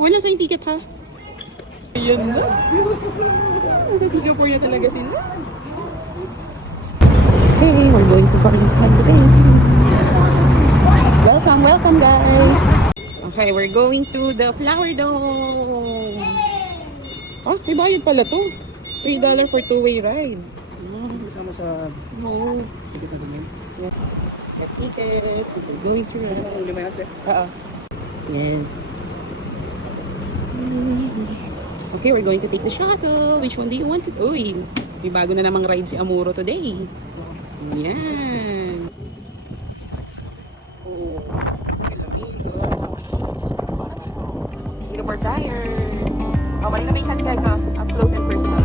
Wala sa yung ticket ha? Ayan na. Singapore na talaga sila. Hey, we're going to Paris today. Welcome guys. Okay, we're going to the Flower Dome. Ah, may bayad pala to. $3 for two-way ride. Kasama sa... No. The tickets. We're going through. Yes. Okay, we're going to take the shuttle. Which one do you want to... Uy, may bago na namang ride si Amuro today. Yan. Singapore Tire. Oh, balik na may chance guys, up close and personal.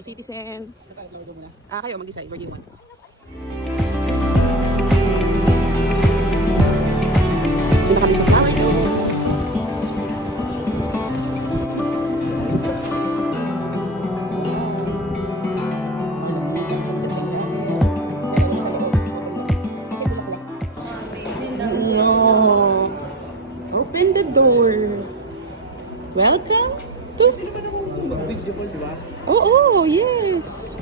Citizen. Kayo mag-decide. Where do you want? Dito kami sa Flower Dome. No. Open the door. Welcome to... Oh, yes.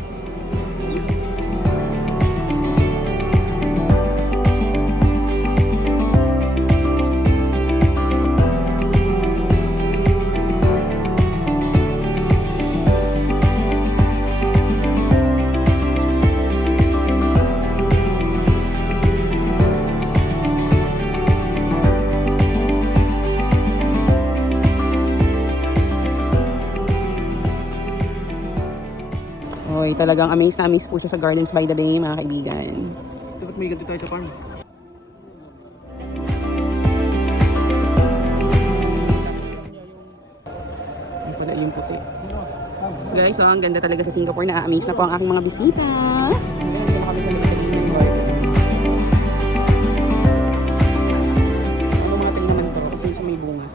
Talagang amaze na amaze po siya sa Gardens by the Bay, mga kaibigan. Dapat may ganito tayo sa farm. Ay pala yung puti. Guys, so ang ganda talaga sa Singapore. Na-amaze na po ang aking mga bisita. Ano mga tayo naman ito? Kasi siya may bunga.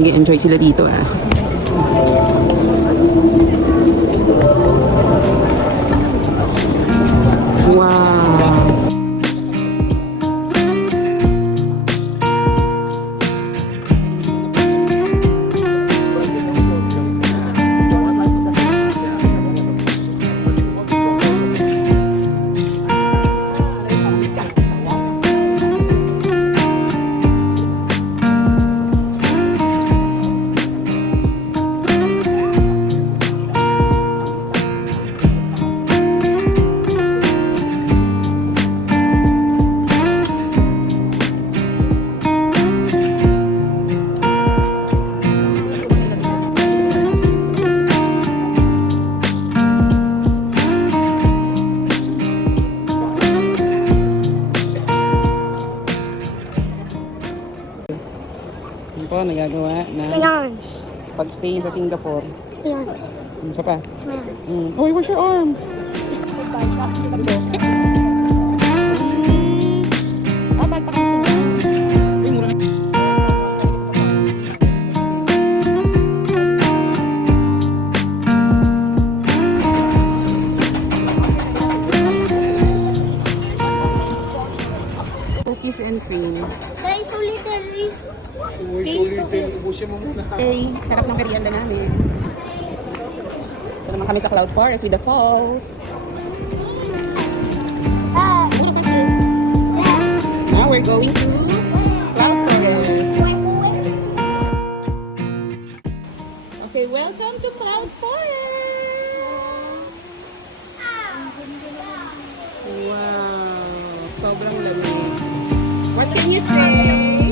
Nag-enjoy sila dito Wow. pag-stay sa Singapore. Ayan. Isa pa. Ayan. Oh, where's your arm? Cookies and cream. Guys, so little. Ubusin mo muna. Okay, sarap ng merienda namin. Ito naman kami sa Cloud Forest with the falls. Ah. Muna pa, sir. Now we're going to Cloud Forest. Okay, welcome to Cloud Forest. Wow, sobrang lamig. What can you say?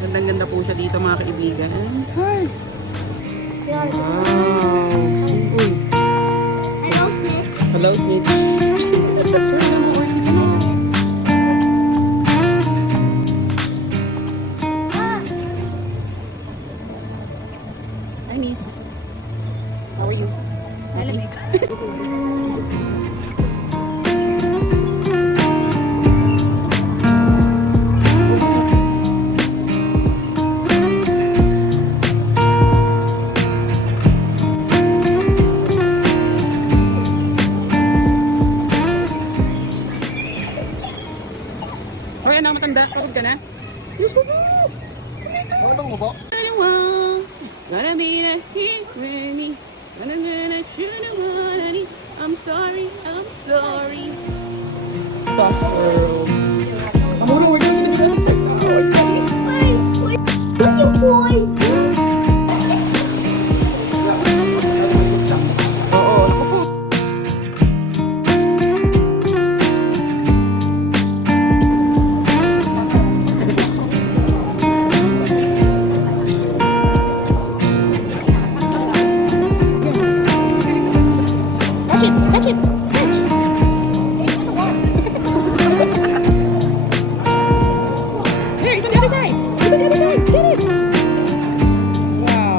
Gandang-ganda po siya dito mga kaibigan. Hi! Wow! Uy! Hello, Snitch! Hi, Miss. How are you? Malamig. Hoy, ano, matanda? Pagod ka na? Yes, ko po! Ano mo ba? Gonna be the hit with me. Gonna shoot the money. I'm sorry, I'm sorry. Gossip Girl. Amore, we're going to the Gossip Girl. Oo, ako po. Catch it! Catch it! There, it's on the other side! It's on the other side! Get it! Wow!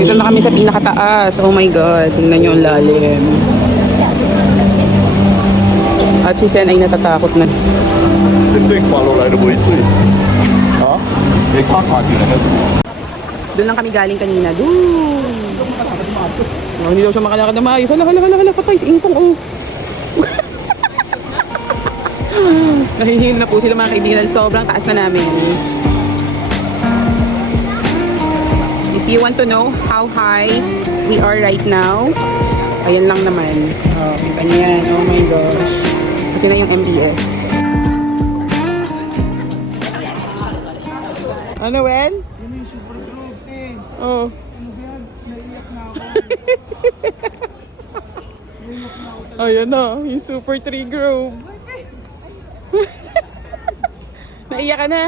Dito na kami sa pinakataas. Oh my God. Tingnan nyo ang lalim. At si Sen ay natatakot na. 对对跨路来的尾水啊，你看看住嚟。 Doon lang kami galing kanina. Doon. Oh, hindi daw siya makalakad na maayos. Hala, hala, hala, hala. Patay. Si Ingkong, oh. Nahihil na po sila mga kaibigan. Sobrang taas na namin. If you want to know how high we are right now, ayan lang naman. Oh, kita niyo yan. Oh my gosh. Ito na yung MBS. Ano, Wen? Yun yung super group, eh. Oh. Ano ba yan? Naiiyak na ako. Ayan na, yung Super Tree Grove. Naiyak ka na.